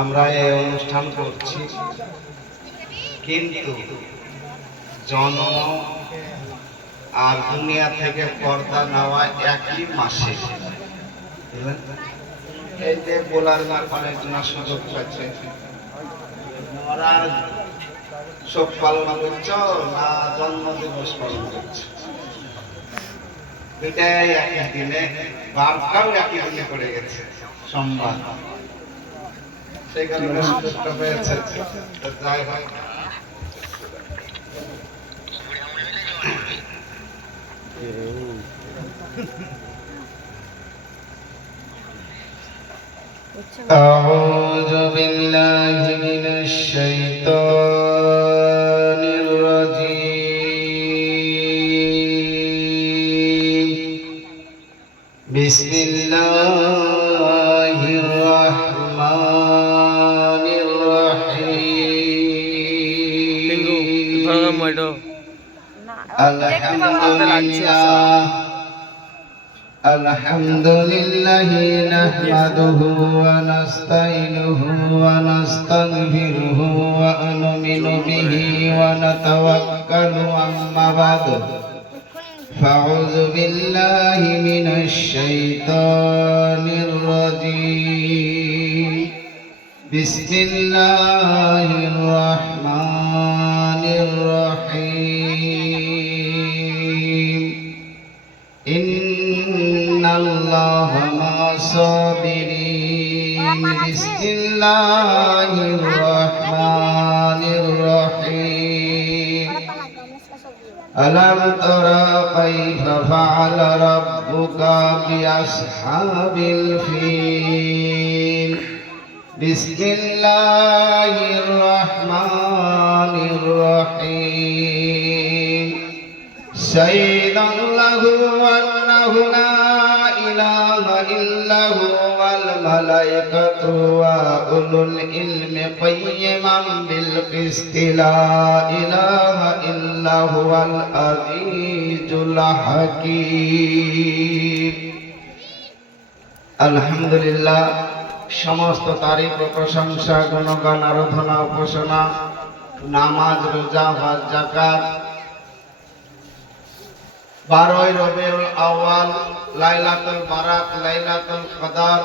আমরা এই অনুষ্ঠান করছি, কিন্তু জন্ম আর দুনিয়া থেকে পর্দা নেওয়া একই মাসে। এই যে বোলার অনেকজনা সুযোগ পাচ্ছে, মরার শোক পালন করছ না জন্মদিবস পালন করছ, দুটাই একই দিনে, বারটাও একই দিনে পড়ে গেছে সোমবার। সেই কারণে সুযোগটা পেয়েছে। যাই হোক, أعوذ بالله من الشيطان الرجيم بسم الله الرحمن الرحيم الحمد لله نحمده ونستعينه ونستغفره ونؤمن به ونتوكل أما بعد فأعوذ بالله من الشيطان الرجيم بسم الله الرحمن الرحيم إن الله مع الصابرين بسم الله الرحمن الرحيم ألم تر كيف فعل ربك بأصحاب الفيل بسم الله الرحمن الرحيم شهد الله أنه لا إله إلا هو والملائكة وأولو العلم قيما بالقسط لا إله إلا هو العزيز الحكيم الحمد لله সমস্ত তারিফ ও প্রশংসা গুণগান আরাধনা উপাসনা নামাজ রোজা হজ যাকাত 12ই রবিউল আউয়াল লাইলাতুল বারাত লাইলাতুল কদর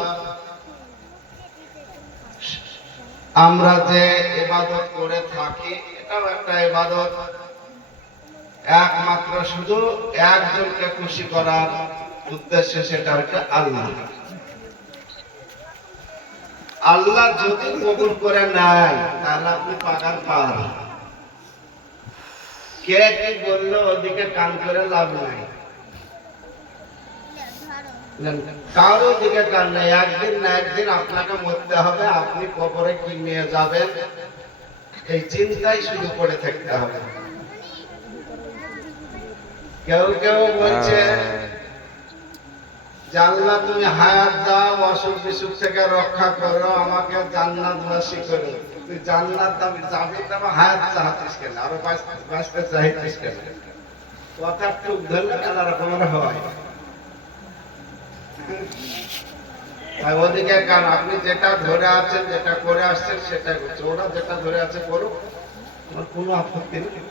আমরা যে ইবাদত করে থাকি এটাও একটা ইবাদত, একমাত্র শুধু একজনকে খুশি করার উদ্দেশ্যে, সেটা হচ্ছে আল্লাহ। আল্লাহ যদি কবুল করে নেয় তাহলে আপনি পাকার পার। কে কি বললো ওদিকে কান করে লাভ নাই, কারো দিকে কান নাই। একদিন না একদিন আপনাকে মরতে হবে, আপনি কবরে কি নিয়ে যাবেন এই চিন্তাই শুরু করে থাকতে হবে। কেউ কেউ বলছে জান্নাত তুমি হায়াত দাও, অসুখ বিসুখ থেকে রক্ষা করো, আমাকে জান্নাতবাসী করো। তুই জান্নাত যাবি তবে হায়াত চাহাতিস কেন, আরো বাঁচতে চাইতিস কেন? কথা টুক ধরলে নানা রকমের হয়। ওদিকে কারণ আপনি যেটা ধরে আছেন, যেটা করে আসছেন সেটা করছে, ওরা যেটা ধরে আছে করুক, আমার কোনো আপত্তি নেই।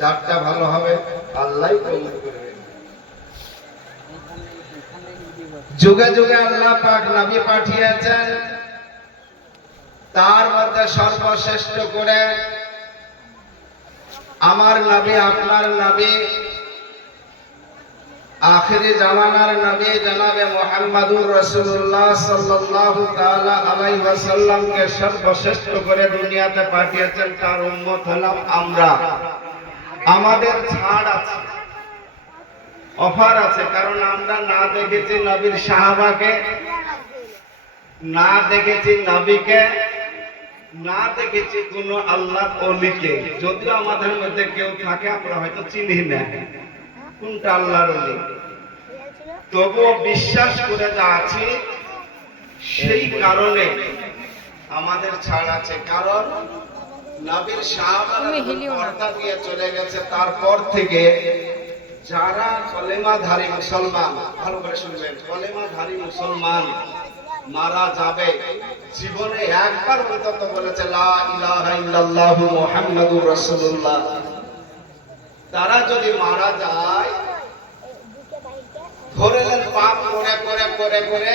যারটা ভালো হবে আল্লাহই কবুল করবে। যুগে যুগে আল্লাহ পাক নবী পাঠিয়েছেন, তার মধ্যে সর্বশ্রেষ্ঠ করে আমার নবী, আপনার নবী, আখিরি জামানার নবী জনাবে মুহাম্মদুর রাসূলুল্লাহ সাল্লাল্লাহু তাআলা আলাইহি ওয়াসাল্লামকে সর্বশ্রেষ্ঠ করে দুনিয়াতে পাঠিয়েছেন। তার উম্মত হলাম আমরা। আমাদের ছাড় আছে, অফার আছে, কারণ আমরা না দেখেছি নবীর সাহাবাকে, না দেখেছি নবীকে, না দেখেছি কোন আল্লাহর ওলিকে। যদিও আমাদের মধ্যে কেউ থাকে আমরা হয়তো চিনি না কোনটা আল্লাহর ওলি, তবুও বিশ্বাস করে যা আছি, সেই কারণে আমাদের ছাড় আছে। কারণ নবীর সাহাবারা পর্দা দিয়ে চলে গেছে, তারপর থেকে যারা কলেমাধারী মুসলমান, ভালো করে শুনবেন, কলেমাধারী মুসলমান মারা যাবে জীবনে একবার অন্তত বলেছে লা ইলাহা ইল্লাল্লাহু মুহাম্মাদুর রাসূলুল্লাহ, তারা যদি মারা যায় ধরেলেন পাপ করে করে করে করে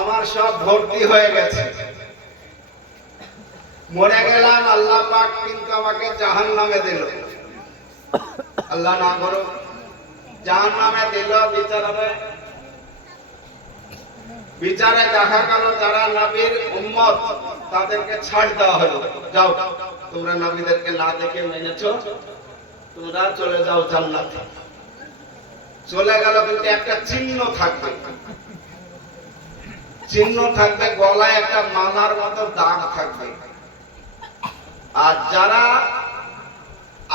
আমার সব ভর্তি হয়ে গেছে, মরে গেলাম, আল্লাহ পাক কিন্তু আমাকে জাহান্নামে দিল, আল্লাহ না করো, জাহান্নামে দিল, বিচার হবে। বিচারে দেখা গেল যারা নবীর উম্মত তাদেরকে ছাড় দেওয়া হলো, যাও তোমরা নবীদেরকে না দেখে মেনেছো, তোমরা চলে যাও জান্নাতে। চলে গেল, কিন্তু একটা চিহ্ন থাকবে, চিহ্ন থাকবে, গলায় একটা মালার মতো দাগ থাকবে। আর যারা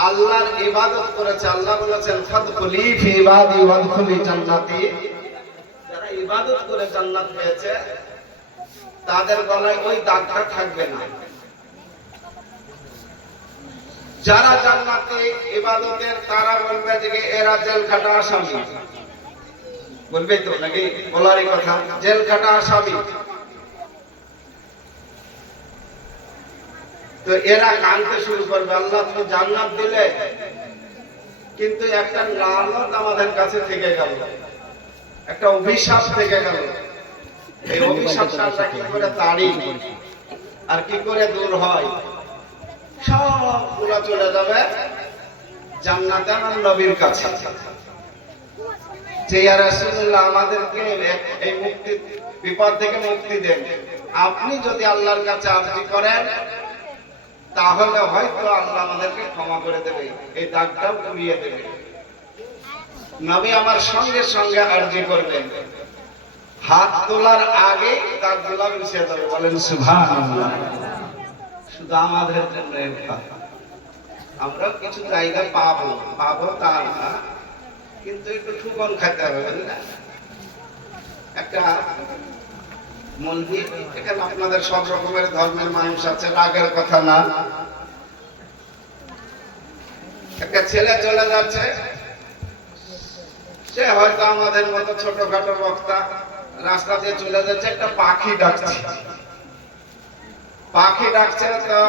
আল্লাহর ইবাদত করেছে, আল্লাহ বলেছেন ফাদখুলি ফি ইবাদি ওয়াদখুলি জান্নাতি, যারা ইবাদত করে জান্নাত পেয়েছে তাদের গলায় ওই দাগটা থাকবে না। যারা জান্নাতে ইবাদতের, তারা বলবে যে এরা জেল খাটা আসামি, বলবে তো নাকি, বলারই কথা, জেল খাটা আসামি। তো এরা কাঁদতে শুরু করবে, আল্লাহ তুমি জান্নাত দিলে কিন্তু একটা লানত আমাদের কাছে থেকে গেল, একটা অভিশাপ থেকে গেল। এই অভিশাপটা আমরা কি করে তাড়ি আর কি করে দূর হয়? সবগুলো চলে যাবে জান্নাতে আমার নবীর কাছে। যে ইয়া রাসূলুল্লাহ আমাদেরকে এই মুক্তি, বিপদ থেকে মুক্তি দেন, আপনি যদি আল্লাহর কাছে আরজি করেন তাহলে হয়তো আল্লাহ আমাদেরকে ক্ষমা করে দেবে, এই দাগটাও উড়িয়ে দেবে। নবী আমার সঙ্গে সঙ্গে আরজি করবেন, হাত তোলার আগে দাগগুলো মুছে যাবে, বলেন সুবহানাল্লাহ। শুধু আমাদের জন্য আমরা কিছু জায়গায় পাবো তা না, কিন্তু একটু ঠুকন খাইতে হবে, বুঝলেন? একটা মন্দির, এখানে আপনাদের সব রকমের ধর্মের মানুষ আছে, রাগের কথা না। একটা ছেলে চলে যাচ্ছে, সে হয়তো আমাদের মতো ছোটখাটো বক্তা, রাস্তা দিয়ে চলে যাচ্ছে, একটা পাখি ডাকছে, পাখি ডাকছে, তো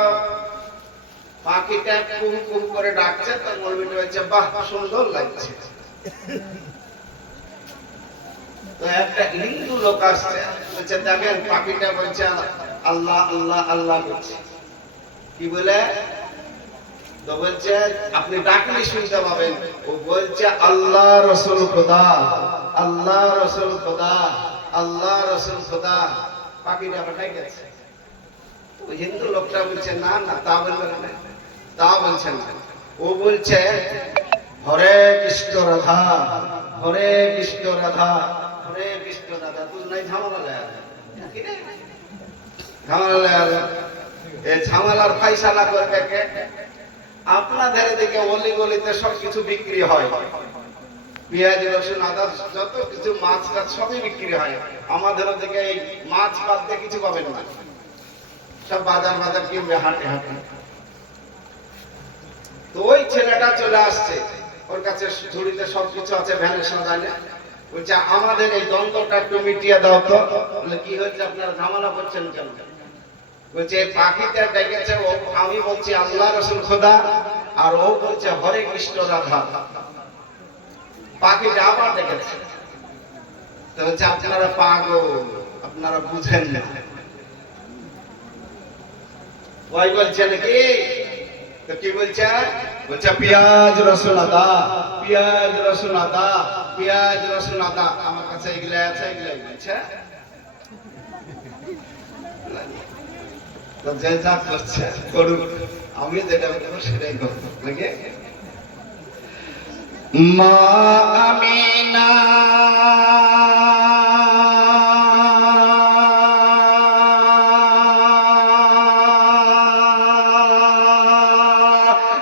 পাখিটা কুম কুম করে ডাকছে, তো মৌলবীটা বলছে বাহ সুন্দর লাগছে। তো একটা হিন্দু লোক আসছে, বলছে দেখেন পাখিটা বলছে আল্লাহ আল্লাহ আল্লাহ বলছে, কি বলে? তো বলছে আপনি ডাকলে শুনতে পাবেন, ও বলছে আল্লাহ রসুল খোদা, আল্লাহ রসুল খোদা, আল্লাহ রসুল খোদা। পাখিটা পাঠাই গেছে। ওই হিন্দু লোকটা বলছে না না, তা বলবেন না, তা বলছেন না, ও বলছে হরে কৃষ্ণ রাধা, হরে কৃষ্ণ রাধা, হরে কৃষ্ণ রাধা। তুই নাই ঝামেলা লে, ঝামেলা লে, এই ঝামেলার ফাইসালা করবে কে? আপনাদের দিকে অলি গলিতে সবকিছু বিক্রি হয়, পেঁয়াজ রসুন আদা যত কিছু, মাছ টাছ সবই বিক্রি হয়। আমাদের দিকে এই মাছ বাদ দিয়ে কিছু পাবেন না, সব বাজার বাজার কিনবে হাঁটে হাঁটে। তো ওই ছেলেটা চলে আসছে, ওর কাছে ঝুড়িতে সবকিছু আছে, ভ্যানে সাজালে, বলছে আমাদের এই দ্বন্দ্বটা একটু মিটিয়ে দাও তো। বলে কি হয়েছে, আপনারা ঝামেলা করছেন কেন? বলছে পাখিটা ডেকেছে, ও আমি বলছি আল্লাহ রসুল খোদা, আর ও বলছে হরে কৃষ্ণ রাধা। পাখিটা আবার ডেকেছে, তো বলছে আপনারা পাগল, আপনারা বুঝেন না। ওই বলছে নাকি, তো কি বলছে? বলছে পেঁয়াজ রসুন আদা, পেঁয়াজ রসুন আদা, পেঁয়াজ রসুন আদা। আমার কাছে এগুলো আছে, এগুলো বলছে। তো যে যা করছে করুক, আমি যেটা বলবো সেটাই করবো নাকি? মা আমিনা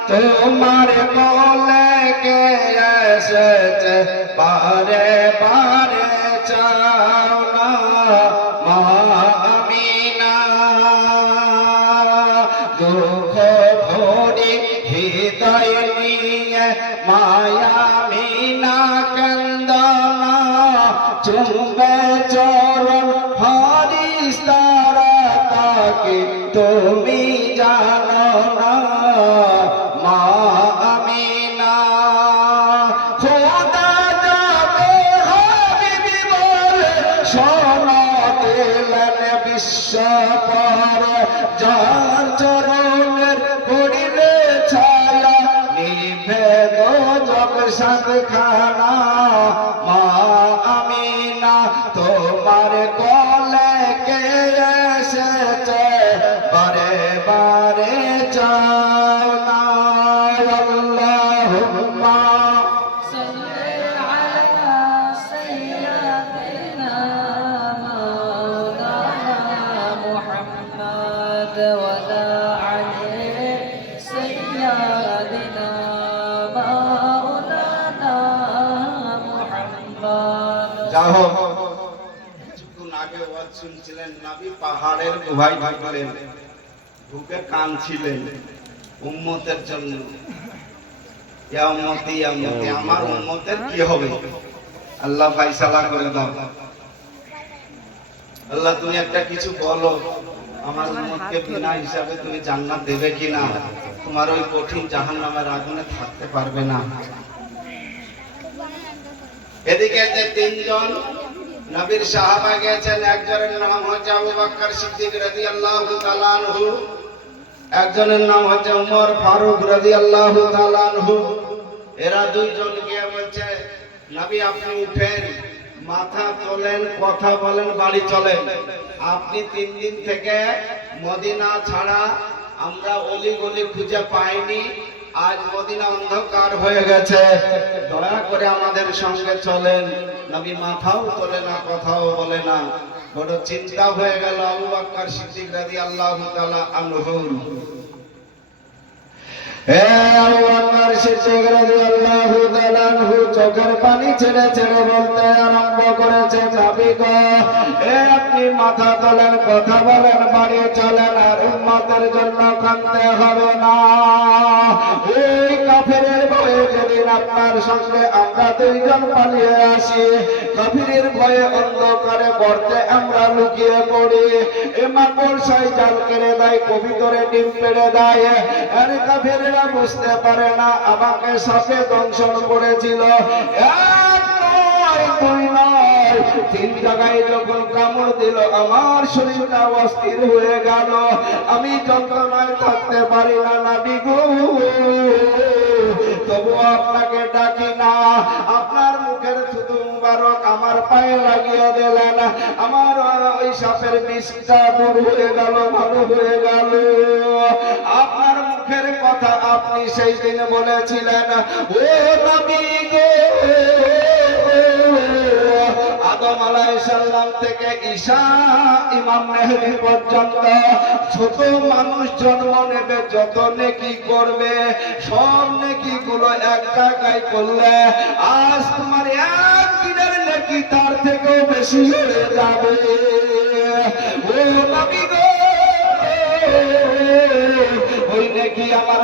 তোমার কোলে কে এসেছে, বারে বারে চাও না, মা আমিনা দুঃখ ভরি হৃদয় নিয়ে মায়া মিনা কান্দনা, চুম্বে সনদ দিলেন বিশ্বপর যার চরণের পড়িলে ছায়া নিভে দোজখ সাতখানা মা আমিনা তোমার কোলে কে এসেছে বারে বারে চাও না আল্লাহুম্মা সাল্লি আলা সাইয়্যিদিনা মাওলানা মুহাম্মদ ওয়া আলা আলি সাইয়্যিদিনা মাওলানা মুহাম্মদ। যাও কিছুক্ষণ আগে ওয়াজ শুনছিলেন নবী পাহাড়ের গুহায় ঢুকলেন, ঢুকে কাঁদছিলেন উম্মতের জন্য। ইয়া উম্মতি ইয়া উম্মতি, আমার উম্মতের কি হবে? আল্লাহ ফয়সালা করে দাও। আল্লাহ তুমি একটা কিছু বলো, আমার উম্মতকে বিনা হিসাবে তুমি জান্নাত দেবে কিনা? তোমার ওই কঠিন জাহান্নামের আগুনে থাকতে পারবে না। এদিকে যে তিনজন নবীর সাহাবা গেছেন, একজনের নাম হচ্ছে আবু বকর সিদ্দিক রাদিয়াল্লাহু তাআলা আনহু, একজনের নাম হচ্ছে ওমর ফারুক রাদিয়াল্লাহু তাআলা আনহু। এরা দুইজন গিয়ে বলছে, নবী আপনি উঠেন, মাথা তোলেন, কথা বলেন, বাড়ি চলেন। আপনি 3 দিন থেকে মদিনা ছাড়া আমরা অলি গলি খুঁজে পাইনি, আজ মদিনা অন্ধকার হয়ে গেছে, দয়া করে আমাদের সঙ্গে চলেন। নবী মাথাও তোলে না, কথাও বলে না। বড় চিন্তা হয়ে গেল আবু বকর সিদ্দিক রাদিয়াল্লাহু তাআলা আনহু। আবু বকর সিদ্দিক রাদিয়াল্লাহু তাআলা আনহু চোখের পানি ছেড়ে ছেড়ে বলতে আরম্ভ করেছে, নবী গো, আপনি মাথা তোলেন, কথা বলেন, বাড়ি চলেন, আর উম্মতের জন্য কাঁদতে হবে না। ওই কাফিরের ভয়ে যেদিন আপনার সঙ্গে আমরা দুইজন পালিয়ে আসি, কাফিরের ভয়ে অন্ধকারে গর্তে আমরা লুকিয়ে পড়ি, মাকড়সায় জাল কেড়ে দেয়, কবিতরে ডিম পেড়ে দেয়, আর কাফিরেরা বুঝতে পারে না আমাকে সাপে দংশন করেছিল। এক নয়, দুই নয়, 3 জায়গায় যখন কামড় দিল, আমার শরীরটা অস্থির হয়ে গেল, আমি যন্ত্রণায় থাকতে পারি না। নবী গো, তবু আপনাকে ডাকি না, আপনার মুখের থুতু মুবারক আমার পায়ে লাগিয়ে দিলেন, আমার ওই সাপের বিষটা দূর হয়ে গেল, ভালো হয়ে গেল। আপনার মুখের কথা আপনি সেই দিন বলেছিলেন, ও নবী গো, আদম আলাইহিস সালাম থেকে ঈসা ইমাম মেহদী পর্যন্ত যত মানুষ জন্ম নেবে, যত নেকি করবে, সব নেকি গুলো এক জায়গায় করলে আজ তোমার একদিনের নেকি তার থেকেও বেশি হয়ে যাবে। ও নবী গো, ওই নেকি আমার